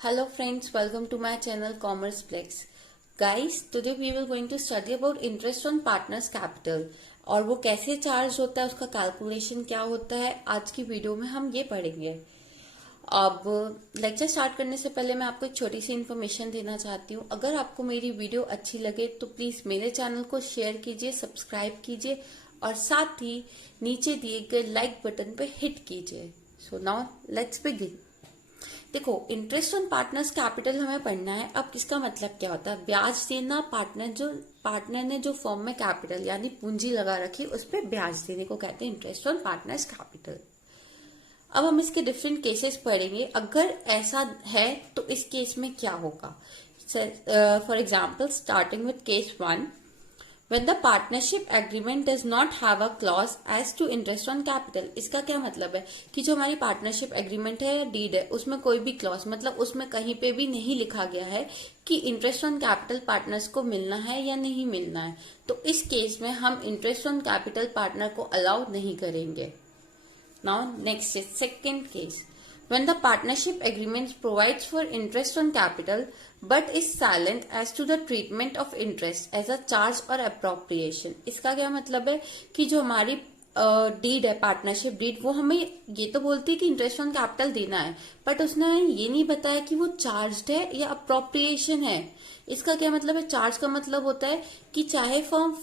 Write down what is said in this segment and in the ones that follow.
Hello friends, welcome to my channel Commerce Plex. Guys, today we will going to study about interest on partners capital और वो कैसे charge होता है, उसका calculation क्या होता है। आज की वीडियो में हम ये पढ़ेंगे। अब लेक्चर स्टार्ट करने से पहले मैं आपको एक छोटी सी इन्फॉर्मेशन देना चाहती हूँ। अगर आपको मेरी वीडियो अच्छी लगे तो प्लीज मेरे चैनल को शेयर कीजिए, सब्सक्राइब कीजिए और साथ ही नीचे दिए गए लाइक बटन पे हिट कीजिए। So now let's begin. देखो, इंटरेस्ट ऑन पार्टनर्स कैपिटल हमें पढ़ना है। अब इसका मतलब क्या होता है? ब्याज देना। पार्टनर ने जो फर्म में कैपिटल यानी पूंजी लगा रखी, उस पर ब्याज देने को कहते हैं इंटरेस्ट ऑन पार्टनर्स कैपिटल। अब हम इसके डिफरेंट केसेस पढ़ेंगे। अगर ऐसा है तो इस केस में क्या होगा। For example, starting with case 1, when the partnership agreement does not have a clause as to interest on capital। इसका क्या मतलब है कि जो हमारी पार्टनरशिप एग्रीमेंट है या डीड है, उसमें कोई भी क्लॉज मतलब उसमें कहीं पे भी नहीं लिखा गया है कि इंटरेस्ट ऑन कैपिटल पार्टनर्स को मिलना है या नहीं मिलना है, तो इस केस में हम इंटरेस्ट ऑन कैपिटल पार्टनर को अलाउ नहीं करेंगे। Now next is second case, when the partnership agreement provides for interest on capital but is silent as to the treatment of interest as a charge or appropriation। इसका क्या मतलब है कि जो हमारी डीड है, पार्टनरशिप डीड, वो हमें ये तो बोलती है कि इंटरेस्ट ऑन कैपिटल देना है, बट उसने ये नहीं बताया कि वो चार्ज है या अप्रोप्रिएशन है। इसका क्या मतलब है? चार्ज का मतलब होता है कि चाहे फर्म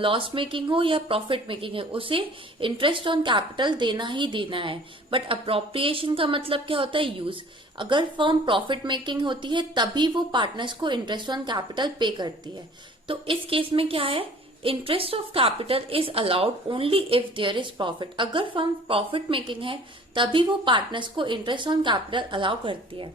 लॉस मेकिंग हो या प्रॉफिट मेकिंग है, उसे इंटरेस्ट ऑन कैपिटल देना ही देना है। बट अप्रोप्रिएशन का मतलब क्या होता है? यूज। अगर फर्म प्रॉफिट मेकिंग होती है तभी वो पार्टनर्स को इंटरेस्ट ऑन कैपिटल पे करती है। तो इस केस में क्या है? Interest of capital is allowed only if there is profit. अगर फर्म प्रॉफिट मेकिंग है तभी वो पार्टनर्स को इंटरेस्ट ऑन कैपिटल अलाउ करती है।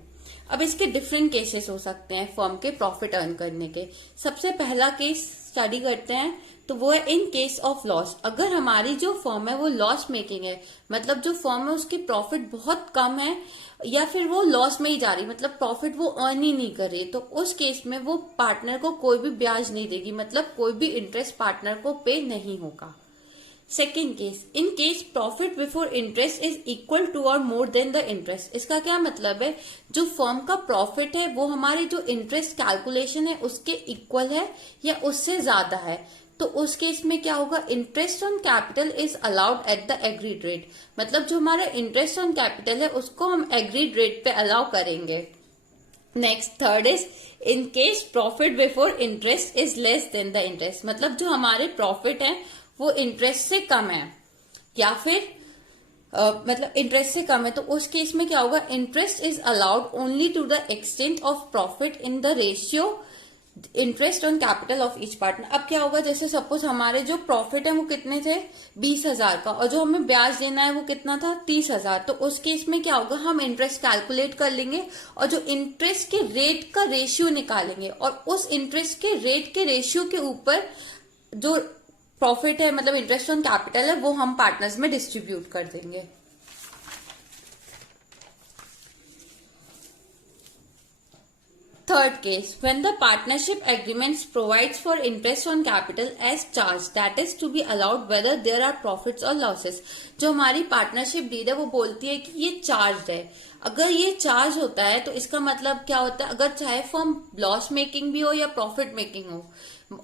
अब इसके डिफरेंट केसेस हो सकते हैं फर्म के प्रॉफिट अर्न करने के। सबसे पहला केस स्टडी करते हैं तो वो है इन केस ऑफ लॉस। अगर हमारी जो फर्म है वो लॉस मेकिंग है, मतलब जो फर्म है उसकी प्रॉफिट बहुत कम है या फिर वो लॉस में ही जा रही, मतलब प्रॉफिट वो अर्न ही नहीं कर रही, तो उस केस में वो पार्टनर को कोई भी ब्याज नहीं देगी, मतलब कोई भी इंटरेस्ट पार्टनर को पे नहीं होगा। Second case, in case profit before interest is equal to और मोर देन द इंटरेस्ट। इसका क्या मतलब है? जो फर्म का प्रॉफिट है वो हमारी जो इंटरेस्ट कैलकुलेशन है उसके इक्वल है या उससे ज्यादा है, तो उस केस में क्या होगा? Interest on capital is allowed at the agreed rate. मतलब जो हमारा इंटरेस्ट ऑन कैपिटल है उसको हम एग्रीड रेट पे अलाउ करेंगे। Next third is in case profit before interest is less than the interest. मतलब जो हमारे प्रॉफिट है वो इंटरेस्ट से कम है या फिर मतलब इंटरेस्ट से कम है, तो उस केस में क्या होगा? Interest is allowed only to the extent of profit in the ratio interest on capital of each partner. अब क्या होगा? जैसे सपोज हमारे जो प्रॉफिट है वो कितने थे? 20,000 का, और जो हमें ब्याज देना है वो कितना था? 30,000। तो उस केस में क्या होगा? हम इंटरेस्ट कैलकुलेट कर लेंगे और जो इंटरेस्ट के रेट का रेशियो निकालेंगे और उस इंटरेस्ट के रेट के रेशियो के ऊपर जो प्रॉफिट है मतलब इंटरेस्ट ऑन कैपिटल है वो हम पार्टनर्स में डिस्ट्रीब्यूट कर देंगे। Third case, when the partnership agreements provides for interest on capital as charge, that is to be allowed whether there are profits or losses। जो हमारी पार्टनरशिप डीड है वो बोलती है कि ये चार्ज है। अगर ये चार्ज होता है तो इसका मतलब क्या होता है? अगर चाहे फर्म लॉस मेकिंग भी हो या प्रॉफिट मेकिंग हो,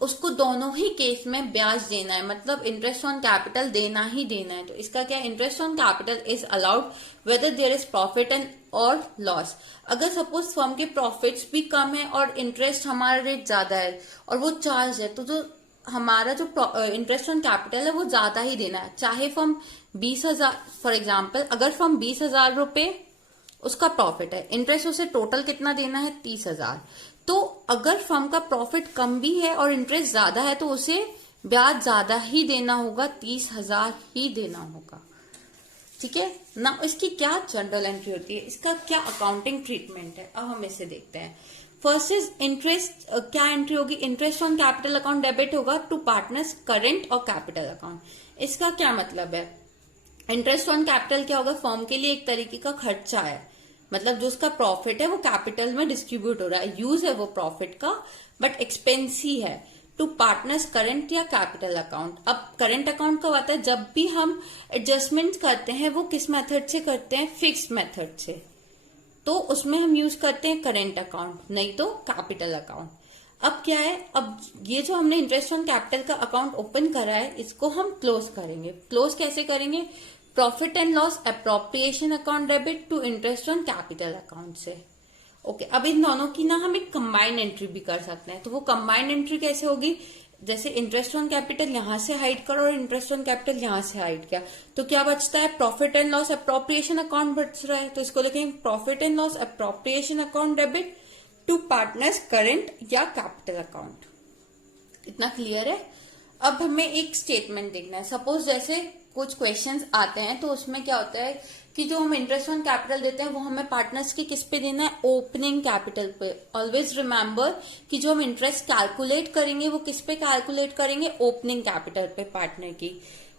उसको दोनों ही केस में ब्याज देना है, मतलब इंटरेस्ट ऑन कैपिटल देना ही देना है। तो इसका क्या? Interest on capital is allowed whether there is profit and और लॉस। अगर सपोज फर्म के प्रॉफिट्स भी कम है और इंटरेस्ट हमारा रेट ज्यादा है और वो चार्ज है, तो जो हमारा जो इंटरेस्ट ऑन कैपिटल है वो ज्यादा ही देना है। चाहे फर्म 20,000, फॉर एग्जाम्पल अगर फर्म 20,000 रुपए उसका प्रॉफिट है, इंटरेस्ट उसे टोटल कितना देना है? 30,000। तो अगर फर्म का प्रॉफिट कम भी है और इंटरेस्ट ज्यादा है तो उसे ब्याज ज्यादा ही देना होगा, 30,000 ही देना होगा। ठीक है ना? इसकी क्या जनरल एंट्री होती है, इसका क्या अकाउंटिंग ट्रीटमेंट है, अब हम इसे देखते हैं। First is interest. क्या एंट्री होगी? Interest on capital account debit होगा टू पार्टनर्स करंट और कैपिटल अकाउंट। इसका क्या मतलब है? इंटरेस्ट ऑन कैपिटल क्या होगा? फर्म के लिए एक तरीके का खर्चा है, मतलब जो उसका प्रॉफिट है वो कैपिटल में डिस्ट्रीब्यूट हो रहा है, यूज है वो प्रॉफिट का, बट एक्सपेंस ही है टू पार्टनर्स करंट या कैपिटल अकाउंट। अब करंट अकाउंट कब आता है? जब भी हम एडजस्टमेंट करते हैं वो किस मेथड से करते हैं? फिक्स्ड मेथड से। तो उसमें हम यूज करते हैं करेंट अकाउंट, नहीं तो कैपिटल अकाउंट। अब क्या है, अब ये जो हमने इंटरेस्ट ऑन कैपिटल का अकाउंट ओपन करा है, इसको हम क्लोज करेंगे। क्लोज कैसे करेंगे? Profit and loss appropriation account debit to interest on capital account से। ओके, अब इन दोनों की ना हम एक कंबाइंड एंट्री भी कर सकते हैं। तो वो कंबाइंड एंट्री कैसे होगी? जैसे इंटरेस्ट ऑन कैपिटल यहां से हाइड करो और इंटरेस्ट ऑन कैपिटल यहां से हाइड किया, तो क्या बचता है? Profit and loss appropriation account बच रहा है। तो इसको लिखेंगे profit and loss appropriation account debit to partners current या कैपिटल अकाउंट। इतना क्लियर है? अब हमें एक स्टेटमेंट देखना है। सपोज जैसे कुछ क्वेश्चंस आते हैं तो उसमें क्या होता है कि जो हम इंटरेस्ट ऑन कैपिटल देते हैं वो हमें पार्टनर्स की किस पे देना है? ओपनिंग कैपिटल पे। ऑलवेज रिमेंबर कि जो हम इंटरेस्ट कैलकुलेट करेंगे वो किस पे कैलकुलेट करेंगे? ओपनिंग कैपिटल पे पार्टनर की।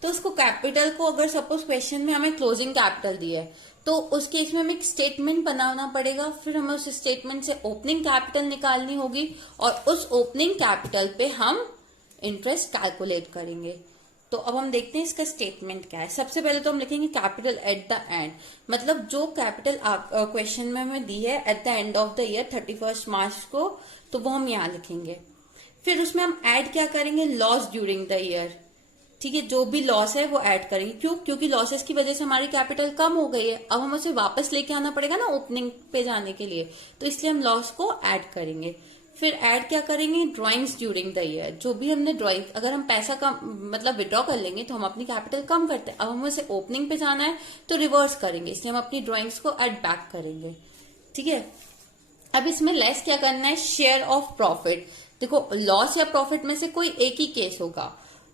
तो उसको कैपिटल को अगर सपोज क्वेश्चन में हमें क्लोजिंग कैपिटल दिया है तो उस केस में हमें एक स्टेटमेंट बनाना पड़ेगा, फिर हमें उस स्टेटमेंट से ओपनिंग कैपिटल निकालनी होगी और उस ओपनिंग कैपिटल पे हम इंटरेस्ट कैलकुलेट करेंगे। तो अब हम देखते हैं इसका स्टेटमेंट क्या है। सबसे पहले तो हम लिखेंगे कैपिटल एट द एंड, मतलब जो कैपिटल क्वेश्चन में हमें दी है at the end of the year 31 मार्च को, तो वो हम यहाँ लिखेंगे। फिर उसमें हम ऐड क्या करेंगे? Loss during the year. ठीक है, जो भी लॉस है वो ऐड करेंगे। क्यों? क्योंकि लॉसेस की वजह से हमारी कैपिटल कम हो गई है, अब हम उसे वापस लेके आना पड़ेगा ना ओपनिंग पे जाने के लिए, तो इसलिए हम लॉस को ऐड करेंगे। फिर ऐड क्या करेंगे? Drawings during the year. जो भी हमने ड्रॉइंग, अगर हम पैसा कम मतलब विड्रॉ कर लेंगे तो हम अपनी कैपिटल कम करते हैं, अब हमें उसे ओपनिंग पे जाना है तो रिवर्स करेंगे, इसलिए हम अपनी ड्रॉइंग्स को ऐड बैक करेंगे। ठीक है, अब इसमें लेस क्या करना है? Share of profit. देखो, लॉस या प्रॉफिट में से कोई एक ही केस होगा।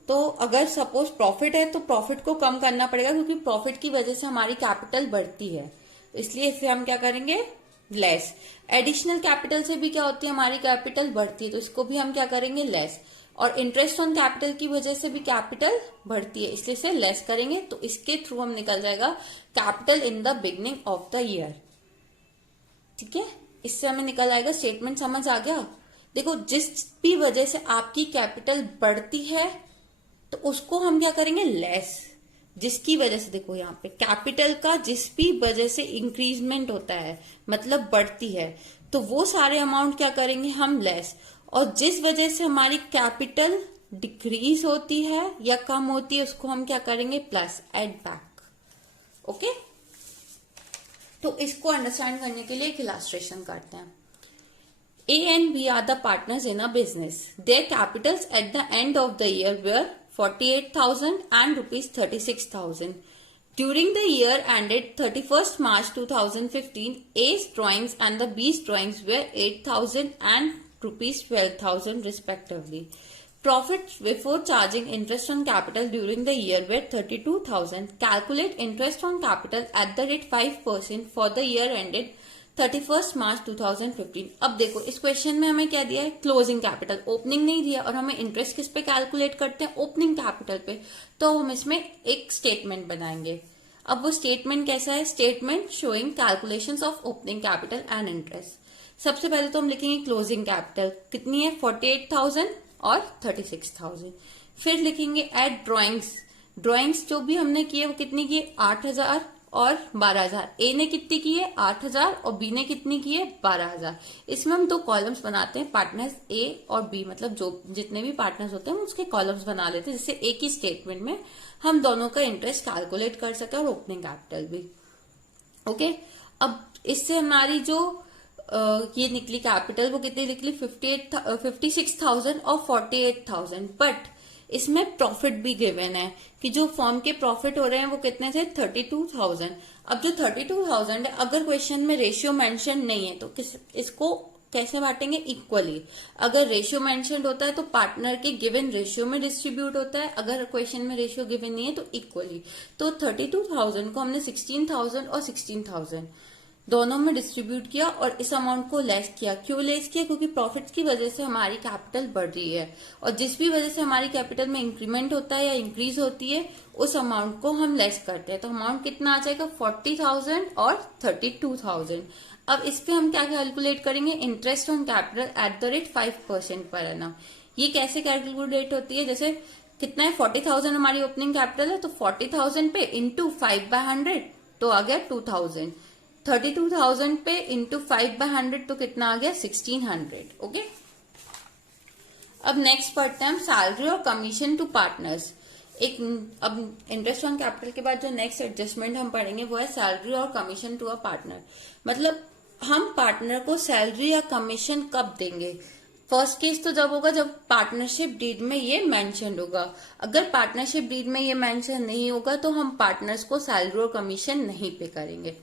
तो अगर सपोज प्रॉफिट है तो प्रॉफिट को कम करना पड़ेगा, क्योंकि प्रॉफिट की वजह से हमारी कैपिटल बढ़ती है, इसलिए इसे हम क्या करेंगे? लेस। एडिशनल कैपिटल से भी क्या होती है? हमारी कैपिटल बढ़ती है, तो इसको भी हम क्या करेंगे? लेस। और इंटरेस्ट ऑन कैपिटल की वजह से भी कैपिटल बढ़ती है, इसलिए इसे लेस करेंगे। तो इसके थ्रू हम निकल जाएगा capital in the beginning of the year. ठीक है, इससे हमें निकल आएगा। स्टेटमेंट समझ आ गया? देखो, जिस भी वजह से आपकी कैपिटल बढ़ती है तो उसको हम क्या करेंगे? लेस। जिसकी वजह से, देखो यहाँ पे कैपिटल का जिस भी वजह से इंक्रीजमेंट होता है मतलब बढ़ती है, तो वो सारे अमाउंट क्या करेंगे? हम लेस। और जिस वजह से हमारी कैपिटल डिक्रीज होती है या कम होती है उसको हम क्या करेंगे? Plus, add back. ओके, तो इसको अंडरस्टैंड करने के लिए एक इलास्ट्रेशन करते हैं। A and B are the partners in a business. Their capitals at the end of the year were 48,000 and rupees 36,000. During the year ended 31st March 2015, A's drawings and the B's drawings were 8,000 and rupees 12,000 respectively. Profits before charging interest on capital during the year were 32,000. Calculate interest on capital at the rate 5% for the year ended 31st मार्च 2015। अब देखो, इस question में हमें क्या दिया है? Closing capital. Opening नहीं दिया, और हमें इंटरेस्ट किस पे कैलकुलेट करते हैं? ओपनिंग कैपिटल पे। तो हम इसमें एक स्टेटमेंट बनाएंगे। अब वो स्टेटमेंट कैसा है? Statement showing calculations of opening capital and interest. सबसे पहले तो हम लिखेंगे क्लोजिंग कैपिटल कितनी है? 48,000 और 36,000। फिर लिखेंगे एड ड्रॉइंग्स। ड्रॉइंग्स जो भी हमने किए वो कितनी की? 8,000 और 12,000। ए ने कितनी की है? 8,000 और बी ने कितनी की है? 12,000। इसमें हम दो कॉलम्स बनाते हैं, पार्टनर्स ए और बी, मतलब जो जितने भी पार्टनर्स होते हैं उसके कॉलम्स बना लेते हैं, जिससे एक ही स्टेटमेंट में हम दोनों का इंटरेस्ट कैलकुलेट कर सके और ओपनिंग कैपिटल भी। ओके, अब इससे हमारी जो ये निकली कैपिटल वो कितनी निकली? 56,000 और 48,000। बट इसमें प्रॉफिट भी गिवन है कि जो फर्म के प्रॉफिट हो रहे हैं वो कितने थे? 32,000। अब जो 32,000 है, अगर क्वेश्चन में रेशियो मेंशन नहीं है तो इसको कैसे बांटेंगे? इक्वली। अगर रेशियो मेंशन होता है तो पार्टनर के गिवन रेशियो में डिस्ट्रीब्यूट होता है, अगर क्वेश्चन में रेशियो गिवन नहीं है तो इक्वली। तो 32,000 को हमने 16,000 और 16,000 दोनों में डिस्ट्रीब्यूट किया और इस अमाउंट को लेस किया। क्यों लेस किया? क्योंकि प्रॉफिट्स की वजह से हमारी कैपिटल बढ़ रही है, और जिस भी वजह से हमारी कैपिटल में इंक्रीमेंट होता है या इंक्रीज होती है उस अमाउंट को हम लेस करते हैं। तो अमाउंट कितना आ जाएगा? 40,000 और 32,000। अब इस पे हम क्या कैलकुलेट करेंगे? Interest on capital eight the rate 5% per annum. ये कैसे कैलकुलेट होती है? जैसे कितना है? 40,000 हमारी ओपनिंग कैपिटल है, तो 40,000 पे इंटू 5/100 तो आ गया 2,000। 32,000 पे इंटू 5/100 तो कितना आ गया 1600. ओके, अब नेक्स्ट पढ़ते हैं हम सैलरी और कमीशन टू पार्टनर्स. अब इंटरेस्ट ऑन कैपिटल के बाद जो नेक्स्ट एडजस्टमेंट हम पढ़ेंगे वो है सैलरी और कमीशन टू अ पार्टनर. मतलब हम पार्टनर को सैलरी या कमीशन कब देंगे. फर्स्ट केस तो जब होगा जब पार्टनरशिप डीड में ये मेंशन होगा. अगर पार्टनरशिप डीड में ये मेंशन नहीं होगा तो हम पार्टनर्स को सैलरी और कमीशन नहीं पे करेंगे.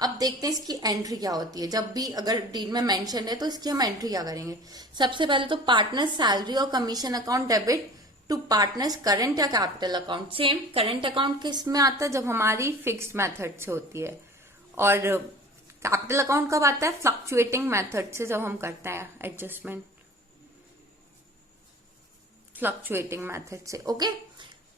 अब देखते हैं इसकी एंट्री क्या होती है. जब भी अगर डीड में मेंशन है तो इसकी हम एंट्री क्या करेंगे. सबसे पहले तो पार्टनर सैलरी और commission account debit to partners current या capital account. Same current account किस में आता है, जब हमारी फिक्स्ड मेथड से होती है, और कैपिटल अकाउंट कब आता है, फ्लक्चुएटिंग मेथड से जब हम करते हैं एडजस्टमेंट, फ्लक्चुएटिंग मेथड से. ओके,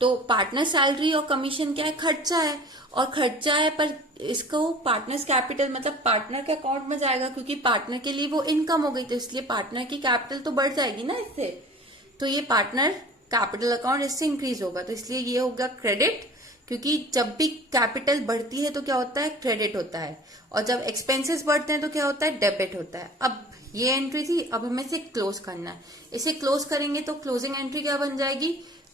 तो पार्टनर सैलरी और कमीशन क्या है, खर्चा है, और खर्चा है पर इसको पार्टनर्स कैपिटल मतलब पार्टनर के अकाउंट में जाएगा, क्योंकि पार्टनर के लिए वो इनकम हो गई, तो इसलिए पार्टनर की कैपिटल तो बढ़ जाएगी ना इससे. तो ये पार्टनर कैपिटल अकाउंट इससे इंक्रीज होगा, तो इसलिए ये होगा क्रेडिट, क्योंकि जब भी कैपिटल बढ़ती है तो क्या होता है, क्रेडिट होता है, और जब एक्सपेंसेस बढ़ते हैं तो क्या होता है, डेबिट होता है. अब ये एंट्री थी, अब हमें इसे क्लोज करना है. इसे क्लोज करेंगे तो क्लोजिंग एंट्री क्या बन जाएगी,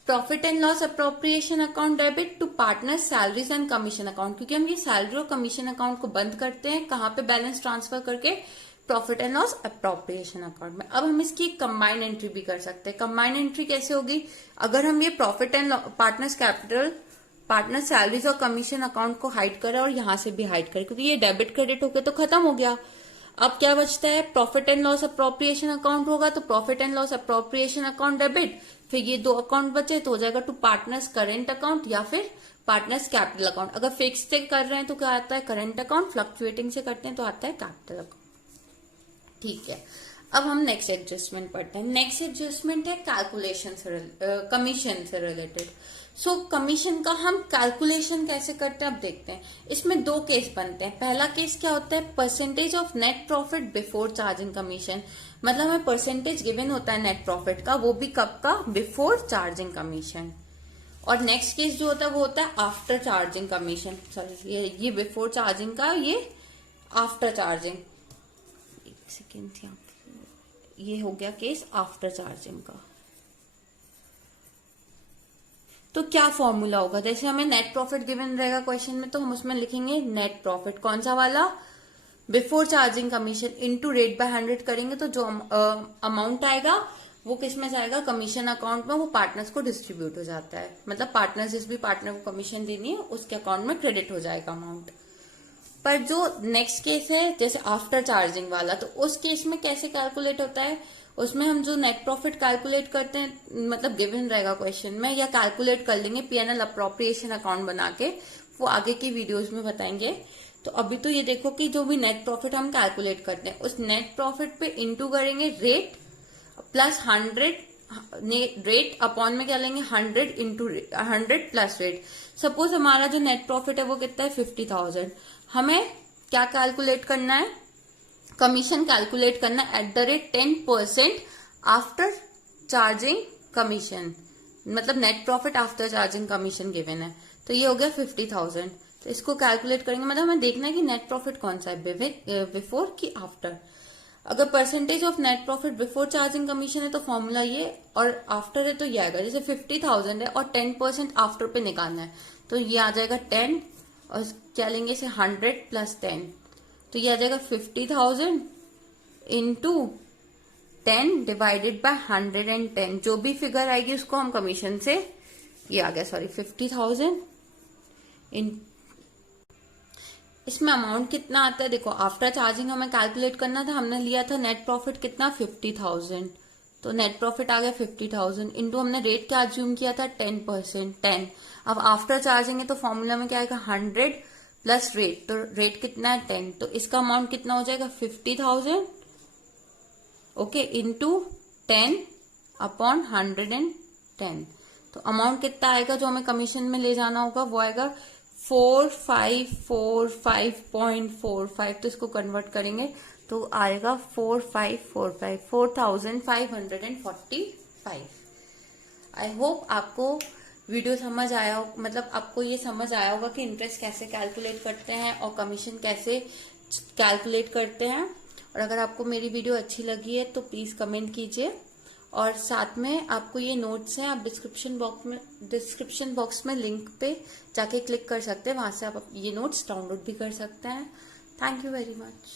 profit and loss appropriation account debit to partner salaries and commission account. क्योंकि हम ये सैलरी और कमीशन अकाउंट को बंद करते हैं कहाँ पे, बैलेंस ट्रांसफर करके profit and loss appropriation account में. अब हम इसकी कंबाइंड एंट्री भी कर सकते हैं. कंबाइंड एंट्री कैसे होगी, अगर हम ये profit and partners capital partner salaries और कमीशन अकाउंट को हाइड करें और यहां से भी हाइड करें, क्योंकि ये डेबिट क्रेडिट होके तो खत्म हो गया. अब क्या बचता है, profit and loss appropriation account होगा, तो profit and loss appropriation account debit, फिर ये दो अकाउंट बचे तो हो जाएगा टू पार्टनर्स करेंट अकाउंट या फिर पार्टनर्स कैपिटल अकाउंट. अगर फिक्स से कर रहे हैं तो क्या आता है, करेंट अकाउंट, फ्लक्चुएटिंग से करते हैं तो आता है कैपिटल अकाउंट. ठीक है, अब हम नेक्स्ट एडजस्टमेंट पढ़ते हैं. नेक्स्ट एडजस्टमेंट है कैलकुलेशन से कमीशन से रिलेटेड. सो कमीशन का हम कैलकुलेशन कैसे करते हैं अब देखते हैं. इसमें दो केस बनते हैं. पहला केस क्या होता है, percentage of net profit before charging commission. मतलब हमें परसेंटेज गिवन होता है नेट प्रॉफिट का, वो भी कब का, बिफोर चार्जिंग कमीशन. और नेक्स्ट केस जो होता है वो होता है आफ्टर चार्जिंग कमीशन. सॉरी, ये बिफोर चार्जिंग का, ये आफ्टर चार्जिंग. एक सेकेंड, ये हो गया केस आफ्टर चार्जिंग का. तो क्या फॉर्मूला होगा, जैसे हमें नेट प्रॉफिट गिवन रहेगा क्वेश्चन में, तो हम उसमें लिखेंगे नेट प्रॉफिट कौन सा वाला, before charging commission, into rate by 100 करेंगे तो जो अमाउंट आएगा वो किस में जाएगा, कमीशन अकाउंट में, वो पार्टनर्स को डिस्ट्रीब्यूट हो जाता है. मतलब पार्टनर जिस भी पार्टनर को कमीशन देनी है उसके अकाउंट में क्रेडिट हो जाएगा अमाउंट. पर जो नेक्स्ट केस है जैसे आफ्टर चार्जिंग वाला, तो उस केस में कैसे कैलकुलेट होता है, उसमें हम जो नेट प्रॉफिट कैलकुलेट करते हैं, मतलब गिवन रहेगा क्वेश्चन में, या कैलकुलेट कर लेंगे पीएनएल अप्रोप्रिएशन अकाउंट बना के, वो आगे की वीडियोस में बताएंगे. तो अभी तो ये देखो कि जो भी नेट प्रॉफिट हम कैलकुलेट करते हैं उस नेट प्रॉफिट पे इंटू करेंगे रेट प्लस 100, रेट अपॉन में क्या लेंगे 100 इंटू 100 प्लस रेट. सपोज हमारा जो नेट प्रॉफिट है वो कितना है 50,000. हमें क्या कैलकुलेट करना है, कमीशन कैलकुलेट करना है at the rate 10% after charging commission. मतलब net profit after charging commission given है, तो ये हो गया 50,000. तो इसको कैलकुलेट करेंगे, मतलब हमें देखना है कि नेट प्रॉफिट कौन सा है, बिफोर की आफ्टर. अगर percentage of net profit before charging commission है तो फॉर्मूला ये, और आफ्टर है तो ये आएगा. जैसे 50,000 है और 10% आफ्टर पे निकालना है तो ये आ जाएगा 10, और क्या लेंगे इसे 100 प्लस 10, तो ये आ जाएगा 50,000 इंटू 10 डिवाइडेड बाय 110. जो भी फिगर आएगी उसको हम कमीशन से, ये आ गया सॉरी 50,000 इन, इसमें अमाउंट कितना आता है देखो, आफ्टर चार्जिंग हमें कैलकुलेट करना था, हमने लिया था नेट प्रॉफिट कितना 50,000, तो नेट प्रॉफिट आ गया 50,000 इंटू हमने रेट क्या अज्यूम किया था 10%, 10. अब आफ्टर चार्जिंग है तो फॉर्मूला में क्या आएगा 100 प्लस रेट, तो रेट कितना है 10, तो इसका अमाउंट कितना हो जाएगा 50,000 ओके इंटू 10 अपॉन 110. तो अमाउंट कितना आएगा जो हमें कमीशन में ले जाना होगा, वो आएगा 4545.45. तो इसको कन्वर्ट करेंगे तो आएगा 4545 4545. आई होप आपको वीडियो समझ आया हो, मतलब आपको ये समझ आया होगा कि इंटरेस्ट कैसे कैलकुलेट करते हैं और कमीशन कैसे कैलकुलेट करते हैं। और अगर आपको मेरी वीडियो अच्छी लगी है तो प्लीज कमेंट कीजिए, और साथ में आपको ये नोट्स हैं, आप डिस्क्रिप्शन बॉक्स में लिंक पे जाके क्लिक कर सकते हैं, वहां से आप ये नोट्स डाउनलोड भी कर सकते हैं। Thank you very much.